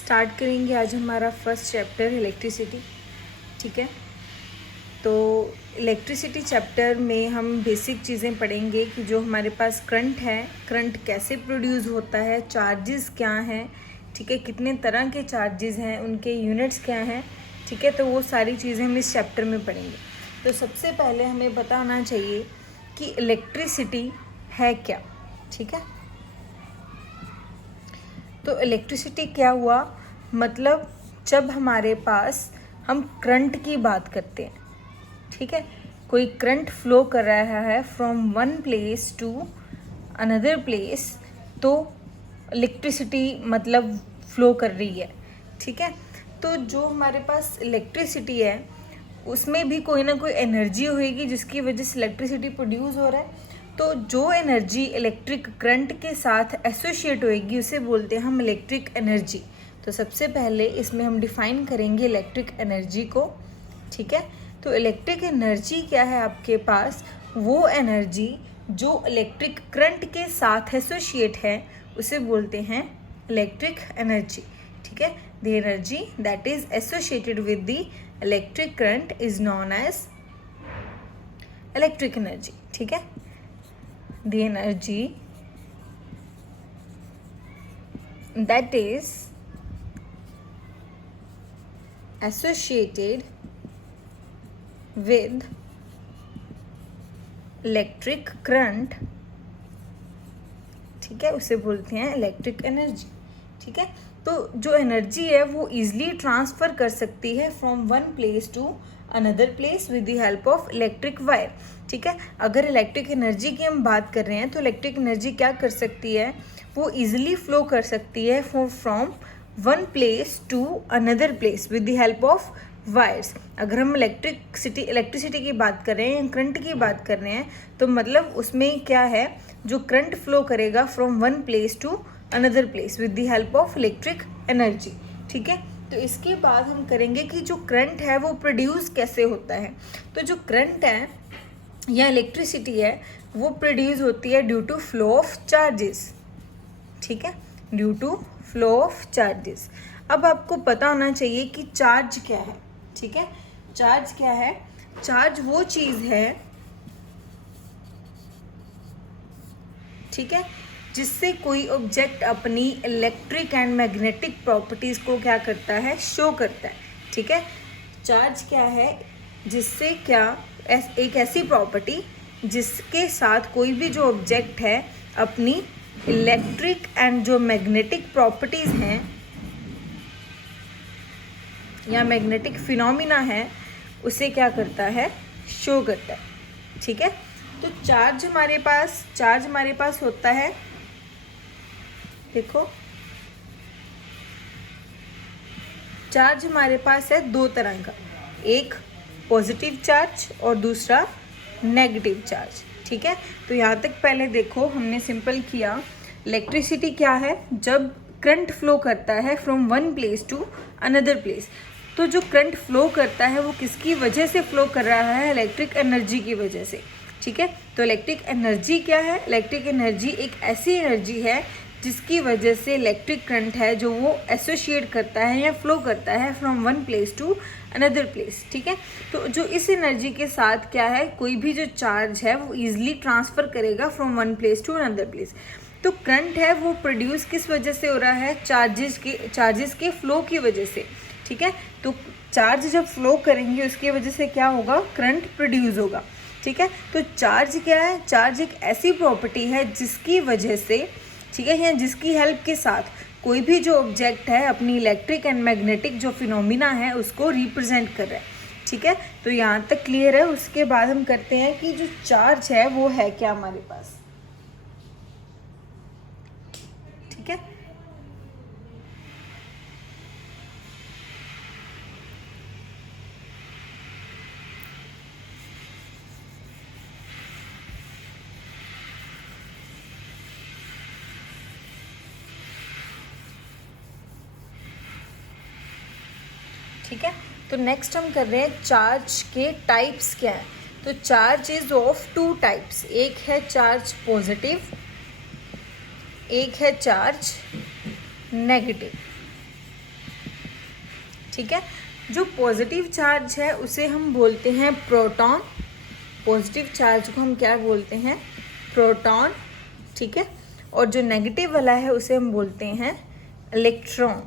Start करेंगे आज हमारा फर्स्ट चैप्टर इलेक्ट्रिसिटी। ठीक है, तो इलेक्ट्रिसिटी चैप्टर में हम बेसिक चीज़ें पढ़ेंगे कि जो हमारे पास करंट है, करंट कैसे प्रोड्यूस होता है, चार्जेस क्या हैं, ठीक है, कितने तरह के चार्जेस हैं, उनके यूनिट्स क्या हैं, ठीक है। तो वो सारी चीज़ें हम इस चैप्टर में पढ़ेंगे। तो सबसे पहले हमें बताना चाहिए कि इलेक्ट्रिसिटी है क्या। ठीक है, तो इलेक्ट्रिसिटी क्या हुआ, मतलब जब हमारे पास हम करंट की बात करते हैं, ठीक है, कोई करंट फ्लो कर रहा है from one place to another place, तो इलेक्ट्रिसिटी मतलब फ्लो कर रही है। ठीक है, तो जो हमारे पास इलेक्ट्रिसिटी है उसमें भी कोई ना कोई एनर्जी होएगी जिसकी वजह से इलेक्ट्रिसिटी प्रोड्यूस हो रहा है। तो जो एनर्जी इलेक्ट्रिक करंट के साथ एसोसिएट होएगी उसे बोलते हैं हम इलेक्ट्रिक एनर्जी। तो सबसे पहले इसमें हम डिफाइन करेंगे इलेक्ट्रिक एनर्जी को। ठीक है, तो इलेक्ट्रिक एनर्जी क्या है आपके पास, वो एनर्जी जो इलेक्ट्रिक करंट के साथ एसोसिएट है उसे बोलते हैं इलेक्ट्रिक एनर्जी। ठीक है, the energy that is associated with the electric current is known as electric energy. ठीक है, the energy that is associated with electric current, ठीक है, उसे बोलते हैं इलेक्ट्रिक एनर्जी। ठीक है, तो जो एनर्जी है वो इजीली ट्रांसफ़र कर सकती है from one place to another place with the help of electric wire. ठीक है, अगर इलेक्ट्रिक एनर्जी की हम बात कर रहे हैं तो इलेक्ट्रिक एनर्जी क्या कर सकती है, वो इजीली फ्लो कर सकती है from one place to another place with the help of wires. अगर हम इलेक्ट्रिसिटी की बात कर रहे हैं, करंट की बात कर रहे हैं, तो मतलब उसमें क्या है, जो करंट फ्लो करेगा from one place to another place with the help of electric energy. ठीक है, तो इसके बाद हम करेंगे कि जो करंट है वो प्रोड्यूस कैसे होता है। तो जो करंट है या इलेक्ट्रिसिटी है वो प्रोड्यूस होती है due to flow of charges. ठीक है, due to flow of charges. अब आपको पता होना चाहिए कि चार्ज क्या है। ठीक है, चार्ज क्या है, चार्ज वो चीज़ है, ठीक है, जिससे कोई ऑब्जेक्ट अपनी इलेक्ट्रिक एंड मैग्नेटिक प्रॉपर्टीज़ को क्या करता है, शो करता है। ठीक है, चार्ज क्या है, जिससे क्या एक ऐसी प्रॉपर्टी जिसके साथ कोई भी जो ऑब्जेक्ट है अपनी इलेक्ट्रिक एंड जो मैग्नेटिक प्रॉपर्टीज़ हैं या मैग्नेटिक फिनोमिना है उसे क्या करता है, शो करता है। ठीक है, तो चार्ज हमारे पास होता है, देखो चार्ज हमारे पास है दो तरह का, एक पॉजिटिव चार्ज और दूसरा नेगेटिव चार्ज। ठीक है, तो यहाँ तक पहले देखो हमने सिंपल किया, इलेक्ट्रिसिटी क्या है, जब करंट फ्लो करता है from one place to another place. तो जो करंट फ्लो करता है वो किसकी वजह से फ्लो कर रहा है, इलेक्ट्रिक एनर्जी की वजह से। ठीक है, तो इलेक्ट्रिक एनर्जी क्या है, इलेक्ट्रिक एनर्जी एक ऐसी एनर्जी है जिसकी वजह से इलेक्ट्रिक करंट है जो वो एसोसिएट करता है या फ्लो करता है from one place to another place. ठीक है, तो जो इस एनर्जी के साथ क्या है, कोई भी जो चार्ज है वो ईजिली ट्रांसफ़र करेगा from one place to another place. तो करंट है वो प्रोड्यूस किस वजह से हो रहा है, चार्जेस के फ्लो की वजह से। ठीक है, तो चार्ज जब फ्लो करेंगे उसकी वजह से क्या होगा, करंट प्रोड्यूस होगा। ठीक है, तो चार्ज क्या है, चार्ज एक ऐसी प्रॉपर्टी है जिसकी वजह से, ठीक है, या जिसकी हेल्प के साथ कोई भी जो ऑब्जेक्ट है अपनी इलेक्ट्रिक एंड मैग्नेटिक जो फिनोमिना है उसको रिप्रेजेंट कर रहा है। ठीक है, तो यहाँ तक क्लियर है। उसके बाद हम करते हैं कि जो चार्ज है वो है क्या हमारे पास। ठीक है, ठीक है, तो नेक्स्ट हम कर रहे हैं चार्ज के टाइप्स क्या हैं। तो charge is of two types, एक है चार्ज पॉजिटिव, एक है चार्ज नेगेटिव। ठीक है। जो पॉजिटिव चार्ज है उसे हम बोलते हैं प्रोटॉन, पॉजिटिव चार्ज को हम क्या बोलते हैं, प्रोटॉन, ठीक है। और जो नेगेटिव वाला है उसे हम बोलते हैं इलेक्ट्रॉन,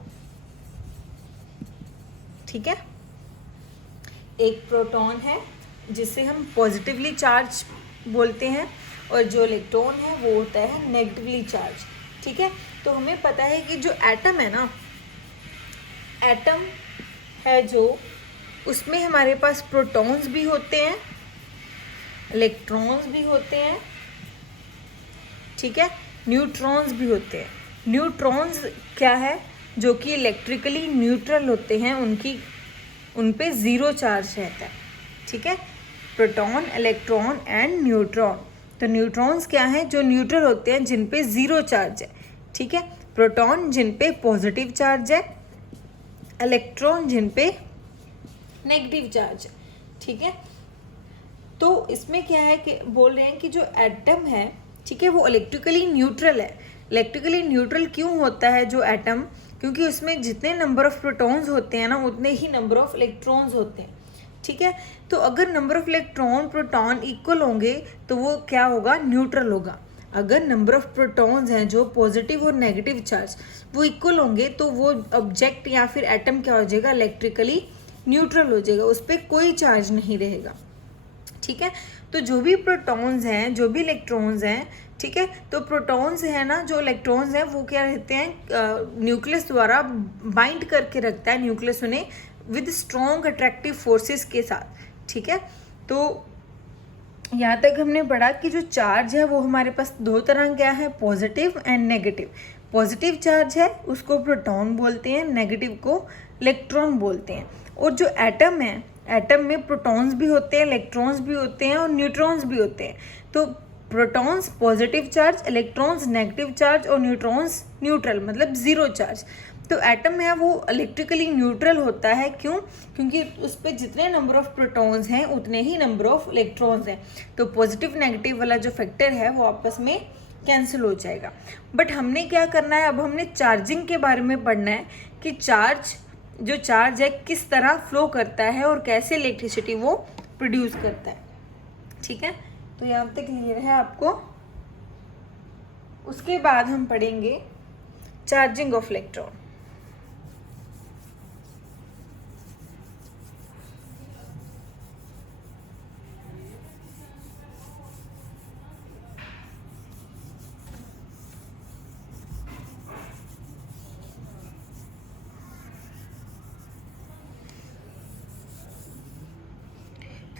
ठीक है। एक प्रोटॉन है जिसे हम पॉजिटिवली चार्ज बोलते हैं और जो इलेक्ट्रॉन है वो होता है नेगेटिवली चार्ज, ठीक है। तो हमें पता है कि जो एटम है ना, एटम है जो, उसमें हमारे पास प्रोटॉन्स भी होते हैं, इलेक्ट्रॉन्स भी होते हैं, ठीक है, न्यूट्रॉन्स भी होते हैं। न्यूट्रॉन्स क्या है, जो कि इलेक्ट्रिकली न्यूट्रल होते हैं, उन पे ज़ीरो चार्ज रहता है, ठीक है। Proton, electron and neutron. तो न्यूट्रॉन्स क्या हैं, जो न्यूट्रल होते हैं, जिन पे ज़ीरो चार्ज है, ठीक है। प्रोटॉन जिन पे पॉजिटिव चार्ज है, इलेक्ट्रॉन जिन पे नेगेटिव चार्ज है, ठीक है। तो इसमें क्या है कि बोल रहे हैं कि जो एटम है, ठीक है, वो इलेक्ट्रिकली न्यूट्रल है। इलेक्ट्रिकली न्यूट्रल क्यों होता है जो एटम, क्योंकि उसमें जितने नंबर ऑफ प्रोटॉन्स होते हैं ना, उतने ही नंबर ऑफ इलेक्ट्रॉन्स होते हैं, ठीक है। तो अगर number of electron proton equal होंगे तो वो क्या होगा, न्यूट्रल होगा। अगर नंबर ऑफ प्रोटॉन्स हैं जो पॉजिटिव और नेगेटिव चार्ज वो इक्वल होंगे तो वो ऑब्जेक्ट या फिर एटम क्या हो जाएगा, इलेक्ट्रिकली न्यूट्रल हो जाएगा, उस पर कोई चार्ज नहीं रहेगा, ठीक है। तो जो भी प्रोटॉन्स हैं, जो भी इलेक्ट्रॉन्स हैं, ठीक है, तो प्रोटॉन्स है ना, जो इलेक्ट्रॉन्स हैं वो क्या रहते हैं, न्यूक्लियस द्वारा बाइंड करके रखता है न्यूक्लियस उन्हें विद स्ट्रॉन्ग अट्रैक्टिव फोर्सेस के साथ, ठीक है। तो यहाँ तक हमने पढ़ा कि जो चार्ज है वो हमारे पास दो तरह का है, positive and negative. Positive charge है उसको प्रोटॉन बोलते हैं, नेगेटिव को इलेक्ट्रॉन बोलते हैं। और जो एटम है, एटम में प्रोटॉन्स भी होते हैं, इलेक्ट्रॉन्स भी होते हैं और न्यूट्रॉन्स भी होते हैं। तो protons positive charge, electrons negative charge और न्यूट्रॉन्स न्यूट्रल, मतलब ज़ीरो चार्ज। तो एटम है वो इलेक्ट्रिकली न्यूट्रल होता है, क्यों, क्योंकि उस पर जितने नंबर ऑफ प्रोटॉन्स हैं उतने ही नंबर ऑफ इलेक्ट्रॉन्स हैं। तो पॉजिटिव नेगेटिव वाला जो फैक्टर है वो आपस में कैंसिल हो जाएगा। बट हमने क्या करना है, अब हमने चार्जिंग के बारे में पढ़ना है कि जो चार्ज है किस तरह फ्लो करता है और कैसे इलेक्ट्रिसिटी वो प्रोड्यूस करता है, ठीक है। तो यहाँ तक क्लियर है आपको। उसके बाद हम पढ़ेंगे चार्जिंग ऑफ इलेक्ट्रॉन।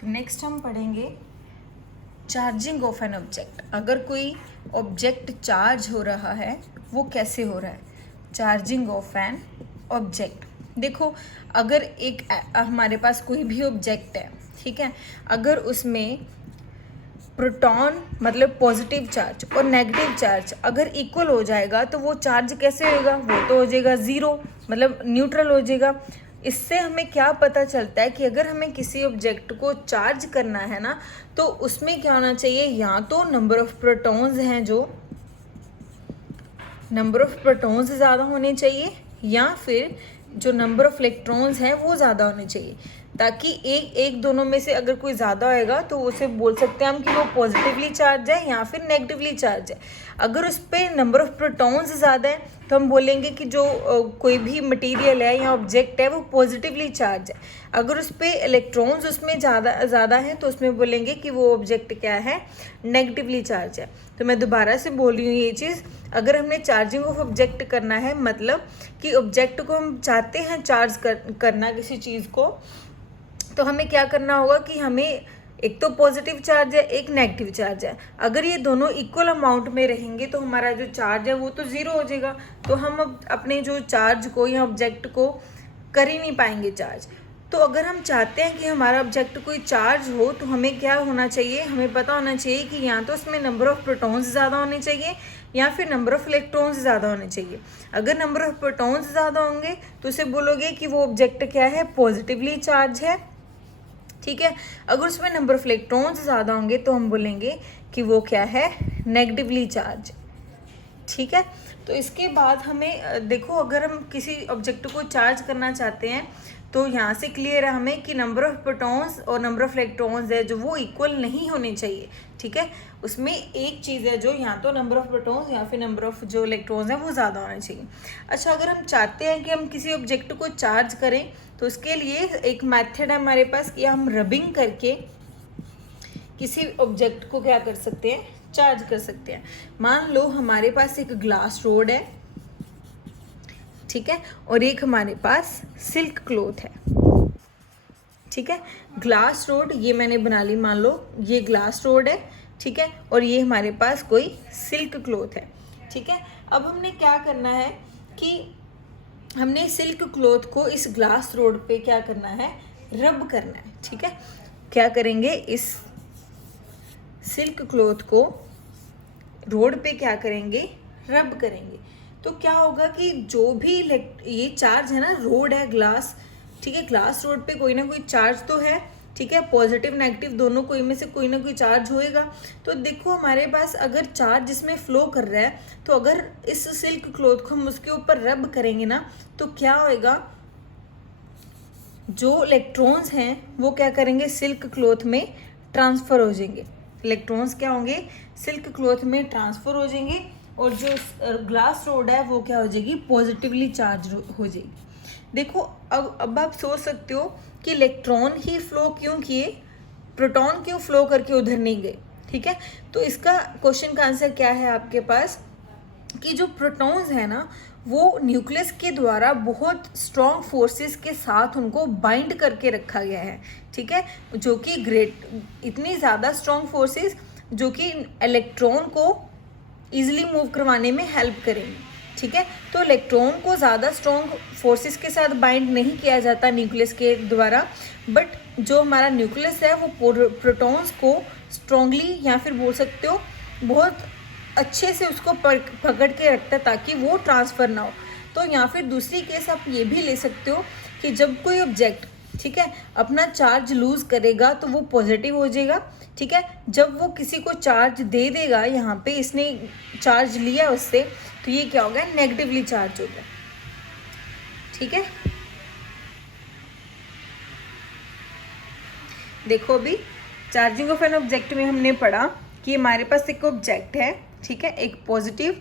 नेक्स्ट हम पढ़ेंगे चार्जिंग ऑफ एन ऑब्जेक्ट। अगर कोई ऑब्जेक्ट चार्ज हो रहा है वो कैसे हो रहा है, चार्जिंग ऑफ एन ऑब्जेक्ट। देखो, अगर हमारे पास कोई भी ऑब्जेक्ट है, ठीक है, अगर उसमें प्रोटॉन मतलब पॉजिटिव चार्ज और नेगेटिव चार्ज अगर इक्वल हो जाएगा तो वो चार्ज कैसे होएगा, वो तो हो जाएगा ज़ीरो, मतलब न्यूट्रल हो जाएगा। इससे हमें क्या पता चलता है कि अगर हमें किसी ऑब्जेक्ट को चार्ज करना है ना, तो उसमें क्या होना चाहिए, या तो नंबर ऑफ प्रोटॉन्स हैं, जो नंबर ऑफ प्रोटॉन्स ज़्यादा होने चाहिए, या फिर जो नंबर ऑफ इलेक्ट्रॉन्स हैं वो ज़्यादा होने चाहिए, ताकि एक दोनों में से अगर कोई ज़्यादा होएगा तो उसे बोल सकते हैं हम कि वो पॉजिटिवली चार्ज है या फिर नेगेटिवली चार्ज है। अगर उस पर नंबर ऑफ प्रोटॉन्स ज़्यादा है तो हम बोलेंगे कि जो कोई भी मटेरियल है या ऑब्जेक्ट है वो पॉजिटिवली चार्ज है। अगर उस पर इलेक्ट्रॉन्स उसमें ज़्यादा हैं तो उसमें बोलेंगे कि वो ऑब्जेक्ट क्या है, नेगेटिवली चार्ज है। तो मैं दोबारा से बोल रही हूँ ये चीज़, अगर हमने चार्जिंग ऑफ ऑब्जेक्ट करना है, मतलब कि ऑब्जेक्ट को हम चाहते हैं चार्ज करना किसी चीज़ को, तो हमें क्या करना होगा कि हमें एक तो पॉजिटिव चार्ज है, एक नेगेटिव चार्ज है। अगर ये दोनों इक्वल अमाउंट में रहेंगे तो हमारा जो चार्ज है वो तो ज़ीरो हो जाएगा, तो हम अब अपने जो चार्ज को या ऑब्जेक्ट को कर ही नहीं पाएंगे चार्ज। तो अगर हम चाहते हैं कि हमारा ऑब्जेक्ट कोई चार्ज हो तो हमें क्या होना चाहिए, हमें पता होना चाहिए कि या तो उसमें नंबर ऑफ प्रोटॉन्स ज़्यादा होने चाहिए या फिर नंबर ऑफ इलेक्ट्रॉन्स ज़्यादा होने चाहिए। अगर नंबर ऑफ प्रोटॉन्स ज़्यादा होंगे तो उसे बोलोगे कि वो ऑब्जेक्ट क्या है, पॉजिटिवली चार्ज है, ठीक है। अगर उसमें नंबर ऑफ इलेक्ट्रॉन्स ज़्यादा होंगे तो हम बोलेंगे कि वो क्या है, नेगेटिवली चार्ज, ठीक है। तो इसके बाद हमें देखो, अगर हम किसी ऑब्जेक्ट को चार्ज करना चाहते हैं तो यहाँ से क्लियर है हमें कि नंबर ऑफ प्रोटॉन्स और नंबर ऑफ इलेक्ट्रॉन्स है जो वो इक्वल नहीं होने चाहिए, ठीक है। उसमें एक चीज़ है जो यहाँ तो नंबर ऑफ प्रोटॉन्स या फिर नंबर ऑफ जो इलेक्ट्रॉन्स हैं वो ज़्यादा होने चाहिए। अच्छा, अगर हम चाहते हैं कि हम किसी ऑब्जेक्ट को चार्ज करें तो उसके लिए एक मेथड है हमारे पास कि हम रबिंग करके किसी ऑब्जेक्ट को क्या कर सकते हैं, चार्ज कर सकते हैं। मान लो हमारे पास एक ग्लास रोड है, ठीक है, और एक हमारे पास सिल्क क्लॉथ है, ठीक है। ग्लास रोड ये मैंने बना ली, मान लो ये ग्लास रोड है, ठीक है, और ये हमारे पास कोई सिल्क क्लॉथ है, ठीक है। अब हमने क्या करना है कि हमने सिल्क क्लॉथ को इस ग्लास रोड पे क्या करना है, रब करना है, ठीक है। क्या करेंगे, इस सिल्क क्लॉथ को रोड पे क्या करेंगे, रब करेंगे। तो क्या होगा कि जो भी ये चार्ज है ना, रोड है ग्लास, ठीक है, ग्लास रोड पे कोई ना कोई चार्ज तो है, ठीक है, पॉजिटिव नेगेटिव दोनों कोई में से कोई ना कोई चार्ज होएगा। तो देखो हमारे पास अगर चार्ज इसमें फ्लो कर रहा है तो अगर इस सिल्क क्लॉथ को हम उसके ऊपर रब करेंगे ना तो क्या होएगा, जो इलेक्ट्रॉन्स हैं वो क्या करेंगे, सिल्क क्लॉथ में ट्रांसफ़र हो जाएंगे। इलेक्ट्रॉन्स क्या होंगे, सिल्क क्लॉथ में ट्रांसफ़र हो जाएंगे और जो ग्लास रोड है वो क्या हो जाएगी, पॉजिटिवली चार्ज हो जाएगी। देखो अब आप सोच सकते हो कि इलेक्ट्रॉन ही फ्लो क्यों किए, प्रोटॉन क्यों फ्लो करके उधर नहीं गए, ठीक है। तो इसका क्वेश्चन का आंसर क्या है आपके पास कि जो प्रोटॉन्स है ना वो न्यूक्लियस के द्वारा बहुत स्ट्रॉन्ग फोर्सेस के साथ उनको बाइंड करके रखा गया है, ठीक है, जो कि इतनी ज़्यादा स्ट्रॉन्ग फोर्सेस जो कि इलेक्ट्रॉन को ईजिली मूव करवाने में हेल्प करेंगे, ठीक है। तो इलेक्ट्रॉन को ज़्यादा स्ट्रॉन्ग फोर्सेस के साथ बाइंड नहीं किया जाता न्यूक्लियस के द्वारा, बट जो हमारा न्यूक्लियस है वो प्रोटॉन्स को स्ट्रॉन्गली या फिर बोल सकते हो बहुत अच्छे से उसको पकड़ के रखता है ताकि वो ट्रांसफ़र ना हो। तो या फिर दूसरी केस आप ये भी ले सकते हो कि जब कोई ऑब्जेक्ट, ठीक है, अपना चार्ज लूज़ करेगा तो वो पॉजिटिव हो जाएगा, ठीक है। जब वो किसी को चार्ज दे देगा, यहाँ पे इसने चार्ज लिया उससे, तो ये क्या हो गया, नेगेटिवली चार्ज हो गया, ठीक है। देखो अभी चार्जिंग ऑफ एन ऑब्जेक्ट में हमने पढ़ा कि हमारे पास एक ऑब्जेक्ट है, ठीक है, एक पॉजिटिव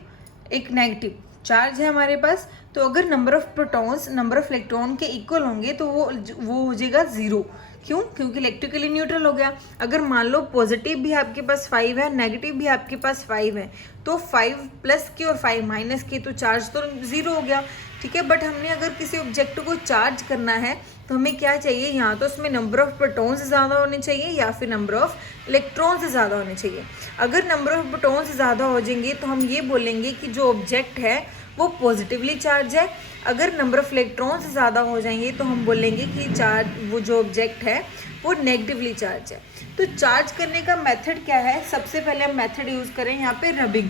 एक नेगेटिव चार्ज है हमारे पास। तो अगर number of protons number of electron के इक्वल होंगे तो वो हो जाएगा 0। क्यों, क्योंकि इलेक्ट्रिकली न्यूट्रल हो गया। अगर मान लो पॉजिटिव भी आपके पास 5 है, नेगेटिव भी आपके पास 5 है, तो 5 प्लस के और 5 माइनस के, तो चार्ज तो 0 हो गया, ठीक है। बट हमने अगर किसी ऑब्जेक्ट को चार्ज करना है तो हमें क्या चाहिए, यहाँ तो उसमें नंबर ऑफ प्रोटॉन्स ज़्यादा होने चाहिए या फिर नंबर ऑफ इलेक्ट्रॉन्स ज़्यादा होने चाहिए। अगर नंबर ऑफ प्रोटॉन्स ज़्यादा हो जाएंगे तो हम ये बोलेंगे कि जो ऑब्जेक्ट है वो पॉजिटिवली चार्ज है। अगर नंबर ऑफ इलेक्ट्रॉन्स ज़्यादा हो जाएंगे तो हम बोलेंगे कि वो जो ऑब्जेक्ट है वो नेगेटिवली चार्ज है। तो चार्ज करने का मेथड क्या है, सबसे पहले हम मेथड यूज़ करें यहाँ पे रबिंग,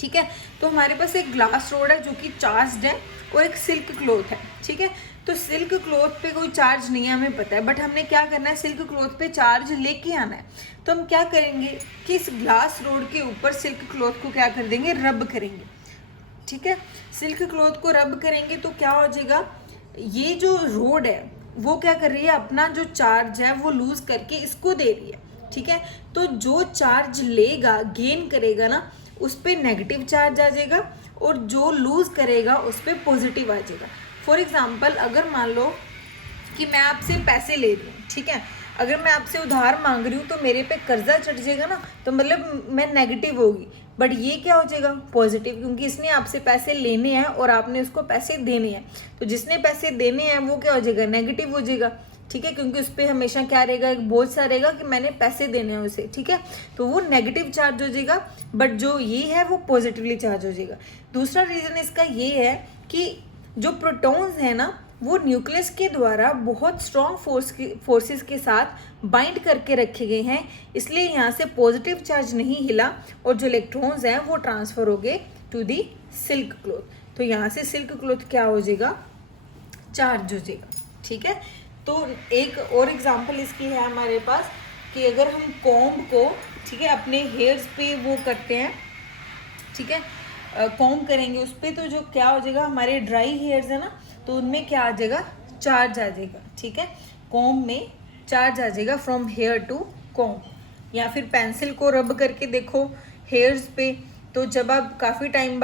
ठीक है। तो हमारे पास एक ग्लास रोड है जो कि चार्ज्ड है और एक सिल्क क्लॉथ है, ठीक है। तो सिल्क क्लॉथ पे कोई चार्ज नहीं है हमें पता है, बट हमने क्या करना है, सिल्क क्लॉथ पे चार्ज लेके आना है। तो हम क्या करेंगे कि इस ग्लास रोड के ऊपर सिल्क क्लॉथ को क्या कर देंगे, रब करेंगे, ठीक है। सिल्क क्लॉथ को रब करेंगे तो क्या हो जाएगा, ये जो रोड है वो क्या कर रही है, अपना जो चार्ज है वो लूज करके इसको दे रही है, ठीक है। तो जो चार्ज लेगा, गेन करेगा ना, उस पर नेगेटिव चार्ज आ जाएगा और जो लूज करेगा उस पर पॉजिटिव आ जाएगा। फॉर एग्जाम्पल अगर मान लो कि मैं आपसे पैसे ले रही हूँ, ठीक है, अगर मैं आपसे उधार मांग रही हूँ तो मेरे पे कर्जा चढ़ जाएगा ना, तो मतलब मैं नेगेटिव होगी। बट ये क्या हो जाएगा, पॉजिटिव, क्योंकि इसने आपसे पैसे लेने हैं और आपने उसको पैसे देने हैं। तो जिसने पैसे देने हैं वो क्या हो जाएगा, नेगेटिव हो जाएगा, ठीक है, क्योंकि उस पर हमेशा क्या रहेगा, एक बोझ सा रहेगा कि मैंने पैसे देने हैं उसे, ठीक है। तो वो नेगेटिव चार्ज हो जाएगा, बट जो ये है वो पॉजिटिवली चार्ज हो जाएगा। दूसरा रीज़न इसका ये है कि जो प्रोटॉन्स है ना वो न्यूक्लियस के द्वारा बहुत स्ट्रॉन्ग फोर्सेस के साथ बाइंड करके रखे गए हैं, इसलिए यहाँ से पॉजिटिव चार्ज नहीं हिला और जो इलेक्ट्रॉन्स हैं वो ट्रांसफ़र हो गए टू दी सिल्क क्लॉथ। तो यहाँ से सिल्क क्लॉथ क्या हो जाएगा, चार्ज हो जाएगा, ठीक है। तो एक और एग्जांपल इसकी है हमारे पास कि अगर हम कॉम्ब को, ठीक है, अपने हेयर्स पे वो करते हैं, ठीक है, कॉम्ब करेंगे उस पर, तो जो क्या हो जाएगा, हमारे ड्राई हेयर्स है ना, तो उनमें क्या आ जाएगा, चार्ज आ जाएगा। ठीक है, कॉम्ब में चार्ज आ जाएगा फ्रॉम हेयर टू कॉम्ब। या फिर पेंसिल को रब करके देखो हेयर्स पे, तो जब आप काफ़ी टाइम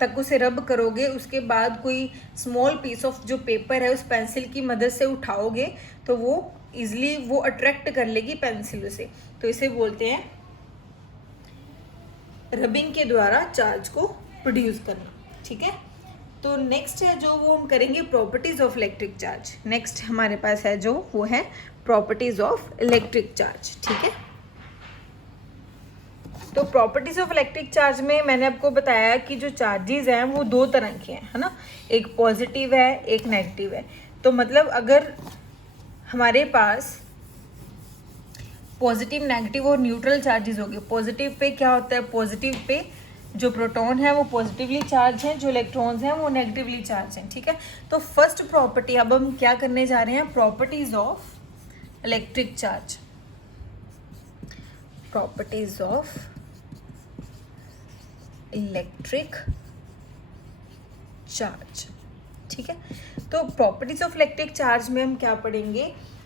तक उसे रब करोगे, उसके बाद कोई स्मॉल पीस ऑफ जो पेपर है उस पेंसिल की मदद से उठाओगे, तो वो इजली वो अट्रैक्ट कर लेगी पेंसिल से। तो इसे बोलते हैं रबिंग के द्वारा चार्ज को प्रोड्यूस करना। ठीक है, तो नेक्स्ट है जो वो हम करेंगे properties of electric charge. Next हमारे पास है जो वो है प्रॉपर्टीज ऑफ इलेक्ट्रिक चार्ज। ठीक है, तो प्रॉपर्टीज ऑफ इलेक्ट्रिक चार्ज में मैंने आपको बताया कि जो चार्जेस हैं वो दो तरह के हैं, है ना, एक पॉजिटिव है एक नेगेटिव है। तो मतलब अगर हमारे पास पॉजिटिव, नेगेटिव और न्यूट्रल चार्जेस हो गए, पॉजिटिव पे क्या होता है, पॉजिटिव पे जो प्रोटॉन है वो पॉजिटिवली चार्ज हैं, जो इलेक्ट्रॉन्स हैं वो नेगेटिवली चार्ज हैं। ठीक है, तो फर्स्ट प्रॉपर्टी अब हम क्या करने जा रहे हैं, properties of electric charge. Properties of electric charge. ठीक है, तो प्रॉपर्टीज ऑफ इलेक्ट्रिक चार्ज में हम क्या पढ़ेंगे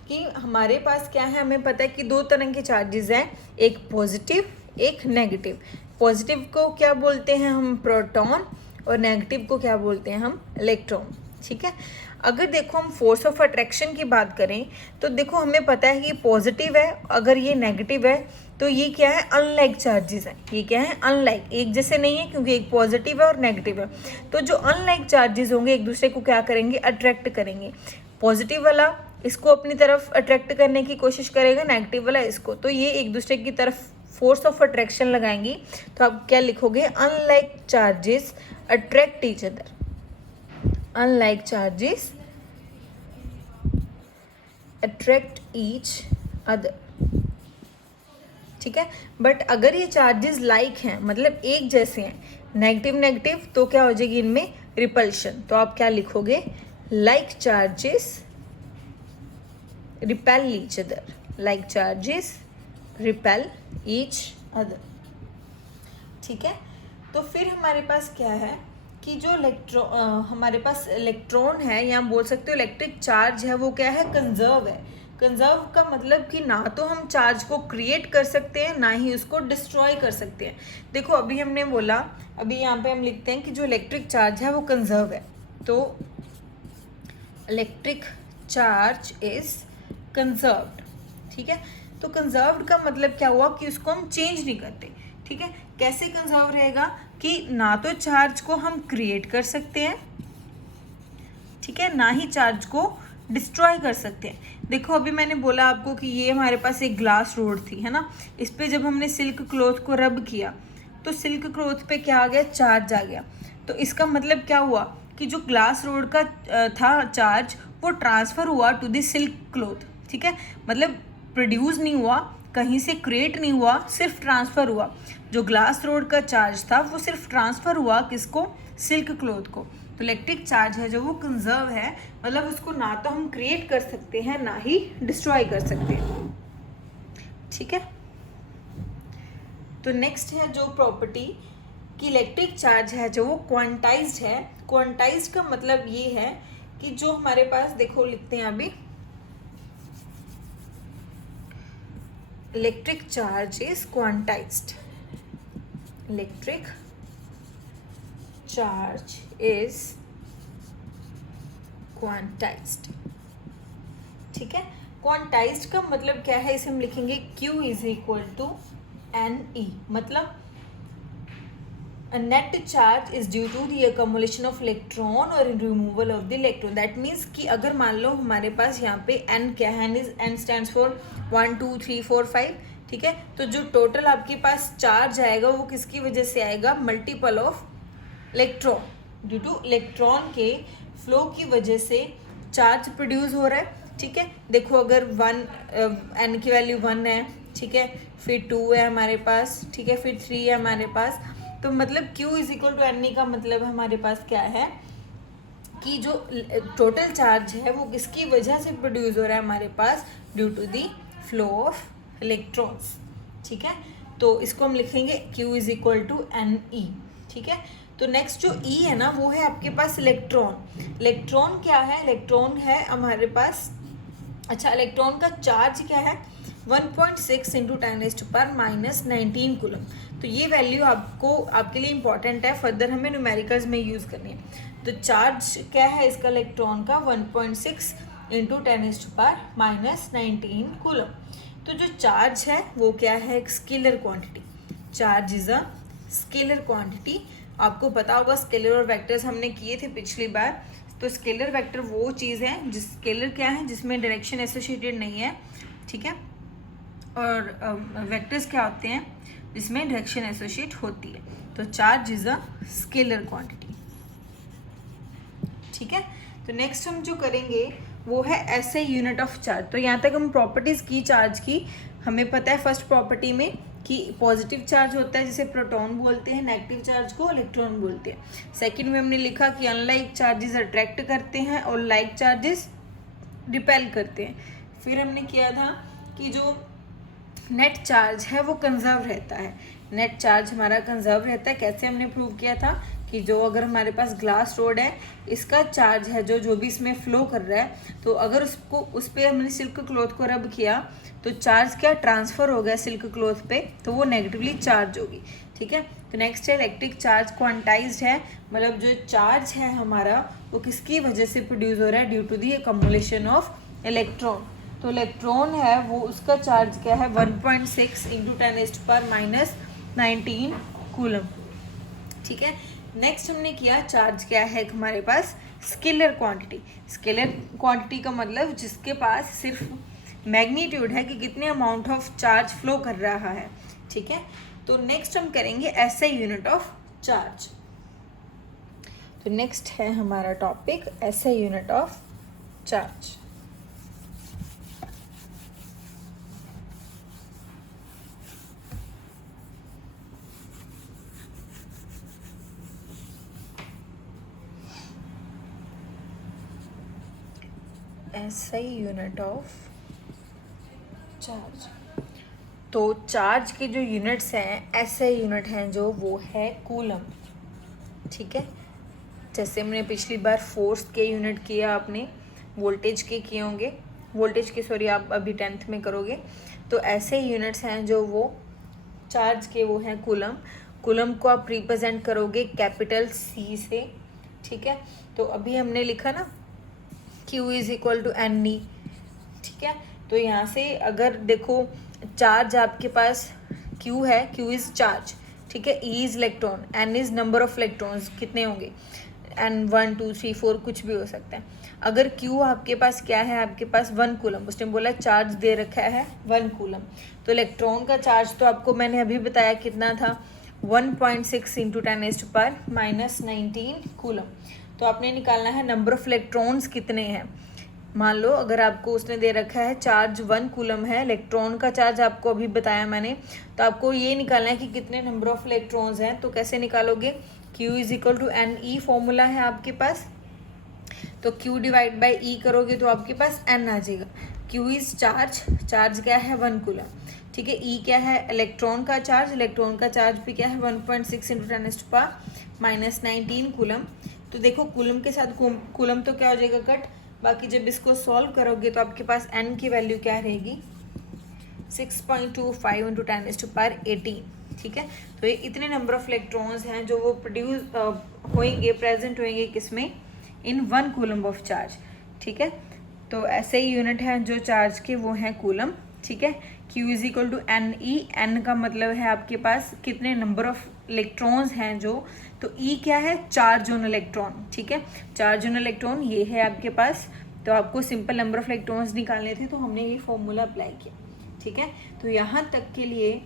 कि हमारे पास क्या है, हमें पता है कि दो तरह के चार्जेस हैं, एक पॉजिटिव एक नेगेटिव। पॉजिटिव को क्या बोलते हैं हम, प्रोटॉन, और नेगेटिव को क्या बोलते हैं हम, इलेक्ट्रॉन। ठीक है, अगर देखो हम फोर्स ऑफ अट्रैक्शन की बात करें तो देखो हमें पता है कि पॉजिटिव है, अगर ये नेगेटिव है तो ये क्या है, अनलाइक चार्जेस हैं। ये क्या है, अनलाइक, एक जैसे नहीं है, क्योंकि एक पॉजिटिव है और नेगेटिव है। तो जो अनलाइक चार्जेस होंगे एक दूसरे को क्या करेंगे, अट्रैक्ट करेंगे। पॉजिटिव वाला इसको अपनी तरफ अट्रैक्ट करने की कोशिश करेगा, नेगेटिव वाला इसको, तो ये एक दूसरे की तरफ फोर्स ऑफ अट्रैक्शन लगाएंगी। तो आप क्या लिखोगे, unlike charges attract each other. Unlike charges attract each other. ठीक है, बट अगर ये चार्जेस लाइक हैं, मतलब एक जैसे हैं, नेगेटिव नेगेटिव, तो क्या हो जाएगी इनमें रिपल्शन। तो आप क्या लिखोगे, like charges repel each other. Like charges repel each other. ठीक है, तो फिर हमारे पास क्या है कि जो हमारे पास इलेक्ट्रॉन है, या बोल सकते हो इलेक्ट्रिक चार्ज है, वो क्या है, कंजर्व है। कंजर्व का मतलब कि ना तो हम चार्ज को क्रिएट कर सकते हैं, ना ही उसको डिस्ट्रॉय कर सकते हैं। देखो अभी हमने बोला, अभी यहाँ पे हम लिखते हैं कि जो इलेक्ट्रिक चार्ज है वो कंजर्व है। तो इलेक्ट्रिक चार्ज इज कंजर्व्ड। ठीक है, तो कंजर्व्ड का मतलब क्या हुआ कि उसको हम चेंज नहीं करते। ठीक है, कैसे कंजर्व रहेगा कि ना तो चार्ज को हम क्रिएट कर सकते हैं, ठीक है, ना ही चार्ज को डिस्ट्रॉय कर सकते हैं। देखो अभी मैंने बोला आपको कि ये हमारे पास एक ग्लास रोड थी, है ना, इस पे जब हमने सिल्क क्लॉथ को रब किया तो सिल्क क्लॉथ पे क्या आ गया, चार्ज आ गया। तो इसका मतलब क्या हुआ कि जो ग्लास रोड का था चार्ज, वो ट्रांसफ़र हुआ टू द सिल्क क्लॉथ। ठीक है, मतलब प्रोड्यूस नहीं हुआ, कहीं से क्रिएट नहीं हुआ, सिर्फ ट्रांसफ़र हुआ। जो ग्लास रोड का चार्ज था वो सिर्फ ट्रांसफ़र हुआ किसको, सिल्क क्लॉथ को। तो इलेक्ट्रिक चार्ज है जो वो कंजर्व है, मतलब उसको ना तो हम क्रिएट कर सकते हैं ना ही डिस्ट्रॉय कर सकते हैं। ठीक है, तो नेक्स्ट है जो प्रॉपर्टी कि इलेक्ट्रिक चार्ज है जो वो क्वांटाइज्ड है। क्वांटाइज्ड का मतलब ये है कि जो हमारे पास, देखो लिखते हैं अभी, electric charge is quantized. Electric charge is quantized. ठीक है, क्वांटाइज्ड का मतलब क्या है, इसे हम लिखेंगे Q is equal to NE। मतलब a net charge is due to the accumulation of electron or removal of the electron। that means कि अगर मान लो हमारे पास यहाँ पे N क्या है, N stands for 1 2 3 4 5। ठीक है, तो जो टोटल आपके पास चार्ज आएगा वो किसकी वजह से आएगा, multiple of electron. Due two electron के फ्लो की वजह से चार्ज प्रोड्यूस हो रहा है। ठीक है, देखो अगर N की वैल्यू 1 है, ठीक है, फिर 2 है हमारे पास, ठीक है, फिर 3 है हमारे पास, तो मतलब Q is equal to NE का मतलब हमारे पास क्या है कि जो टोटल चार्ज है वो किसकी वजह से प्रोड्यूस हो रहा है हमारे पास, due to the flow of electrons. ठीक है, तो इसको हम लिखेंगे Q is equal to NE। ठीक है। तो नेक्स्ट जो ई है ना वो है आपके पास इलेक्ट्रॉन। इलेक्ट्रॉन क्या है? इलेक्ट्रॉन है हमारे पास, अच्छा इलेक्ट्रॉन का चार्ज क्या है? 1.6 इंटू 10⁻⁻19 कूलम। तो ये वैल्यू आपको आपके लिए इंपॉर्टेंट है, फर्दर हमें न्यूमेरिकल्स में यूज़ करनी है। तो चार्ज क्या है इसका इलेक्ट्रॉन का? 1.6 इंटू 10⁻⁻19 कूलम। तो जो चार्ज है वो क्या है? एक scalar quantity. Charge is a scalar quantity. आपको पता होगा स्केलर और वेक्टर्स हमने किए थे पिछली बार। तो स्केलर वेक्टर वो चीज़ है जिस स्केलर क्या है जिसमें डायरेक्शन एसोसिएटेड नहीं है, ठीक है, और वेक्टर्स क्या होते हैं जिसमें डायरेक्शन एसोसिएट होती है। तो charge is a scalar quantity, ठीक है। तो नेक्स्ट हम जो करेंगे वो है ऐसे यूनिट ऑफ चार्ज। तो यहाँ तक हम प्रॉपर्टीज़ की चार्ज की। हमें पता है फर्स्ट प्रॉपर्टी में कि पॉजिटिव चार्ज होता है जिसे प्रोटॉन बोलते हैं, नेगेटिव चार्ज को इलेक्ट्रॉन बोलते हैं। सेकंड में हमने लिखा कि अनलाइक चार्जेस अट्रैक्ट करते हैं और लाइक चार्जेस रिपेल करते हैं। फिर हमने किया था कि जो नेट चार्ज है वो कंजर्व रहता है। नेट चार्ज हमारा कंजर्व रहता है। कैसे हमने प्रूव किया था कि जो अगर हमारे पास ग्लास रोड है, इसका चार्ज है जो भी इसमें फ्लो कर रहा है, तो अगर उसको उस पर हमने सिल्क क्लॉथ को रब किया तो चार्ज क्या ट्रांसफ़र हो गया सिल्क क्लॉथ पे, तो वो नेगेटिवली चार्ज होगी, ठीक है। तो नेक्स्ट है इलेक्ट्रिक चार्ज क्वांटाइज्ड है, मतलब जो चार्ज है हमारा वो किसकी वजह से प्रोड्यूस हो रहा है? Due to the accumulation of electron. तो इलेक्ट्रॉन है वो उसका चार्ज क्या है? 1.6 इंटू 10⁻⁻19 कूलम, ठीक है। नेक्स्ट हमने किया चार्ज क्या है हमारे पास? Scalar quantity. स्केलर क्वांटिटी का मतलब जिसके पास सिर्फ मैग्नीट्यूड है कि कितने अमाउंट ऑफ चार्ज फ्लो कर रहा है, ठीक है। तो नेक्स्ट हम करेंगे ऐसे यूनिट ऑफ चार्ज। तो नेक्स्ट है हमारा टॉपिक ऐसे यूनिट ऑफ चार्ज। ऐसा ही यूनिट ऑफ चार्ज। तो चार्ज के जो यूनिट्स हैं ऐसे यूनिट हैं जो वो है कूलम, ठीक है। जैसे हमने पिछली बार फोर्स के यूनिट किया, आपने वोल्टेज के किए होंगे, वोल्टेज के सॉरी आप अभी 10th में करोगे। तो ऐसे यूनिट्स हैं जो वो चार्ज के वो हैं कूलम। कूलम को आप रिप्रेजेंट करोगे कैपिटल C से, ठीक है। तो अभी हमने लिखा ना Q is equal to N E, ठीक है। तो यहाँ से अगर देखो चार्ज आपके पास Q है, Q इज चार्ज, ठीक है। E is electron, N is number of electrons, कितने होंगे? N 1 2 3 4 कुछ भी हो सकता है। अगर Q आपके पास क्या है? आपके पास 1 कूलम, उसने बोला चार्ज दे रखा है 1 कूलम। तो इलेक्ट्रॉन का चार्ज तो आपको मैंने अभी बताया कितना था? 1.6 इंटू 10⁻⁻19 कूलम। तो आपने निकालना है नंबर ऑफ इलेक्ट्रॉन्स कितने हैं। मान लो अगर आपको उसने दे रखा है चार्ज 1 कूलम है, इलेक्ट्रॉन का चार्ज आपको अभी बताया मैंने, तो आपको ये निकालना है कि कितने नंबर ऑफ इलेक्ट्रॉन्स हैं। तो कैसे निकालोगे? Q is equal to N E formula है आपके पास, तो Q डिवाइड बाई ई करोगे तो आपके पास N आ जाएगा। Q इज चार्ज, चार्ज क्या है? 1 कूलम, ठीक है। E क्या है? इलेक्ट्रॉन का चार्ज, इलेक्ट्रॉन का चार्ज भी क्या है? 1.6 इंटू 10⁻⁻19 कूलम। तो देखो कूलम के साथ कूलम तो क्या हो जाएगा? कट। बाकी जब इसको सॉल्व करोगे तो आपके पास N की वैल्यू क्या रहेगी? 6.25 इंटू 10⁻18, ठीक है। तो ये इतने नंबर ऑफ इलेक्ट्रॉन्स हैं जो वो प्रोड्यूस होंगे, प्रेजेंट होंगे किसमें? इन 1 कूलम ऑफ चार्ज, ठीक है। तो ऐसे ही यूनिट हैं जो चार्ज के वो हैं कूलम, ठीक है। Q is equal to N E, N का मतलब है आपके पास कितने नंबर ऑफ इलेक्ट्रॉन्स हैं जो, तो E क्या है? चार्ज ऑन इलेक्ट्रॉन, ठीक है। चार्ज ऑन इलेक्ट्रॉन ये है आपके पास। तो आपको सिंपल नंबर ऑफ इलेक्ट्रॉन्स निकालने थे तो हमने ये फॉर्मूला अप्लाई किया, ठीक है। तो यहाँ तक के लिए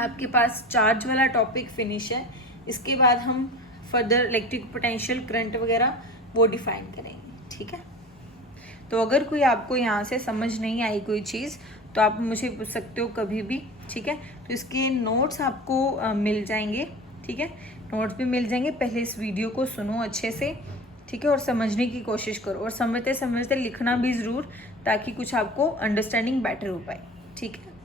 आपके पास चार्ज वाला टॉपिक फिनिश है। इसके बाद हम फर्दर इलेक्ट्रिक पोटेंशियल, करंट वगैरह वो डिफाइन करेंगे, ठीक है। तो अगर कोई आपको यहाँ से समझ नहीं आई कोई चीज़ तो आप मुझे पूछ सकते हो कभी भी, ठीक है। तो इसके नोट्स आपको मिल जाएंगे, ठीक है। नोट्स भी मिल जाएंगे। पहले इस वीडियो को सुनो अच्छे से, ठीक है, और समझने की कोशिश करो, और समझते समझते लिखना भी ज़रूर, ताकि कुछ आपको अंडरस्टैंडिंग बेटर हो पाए, ठीक है।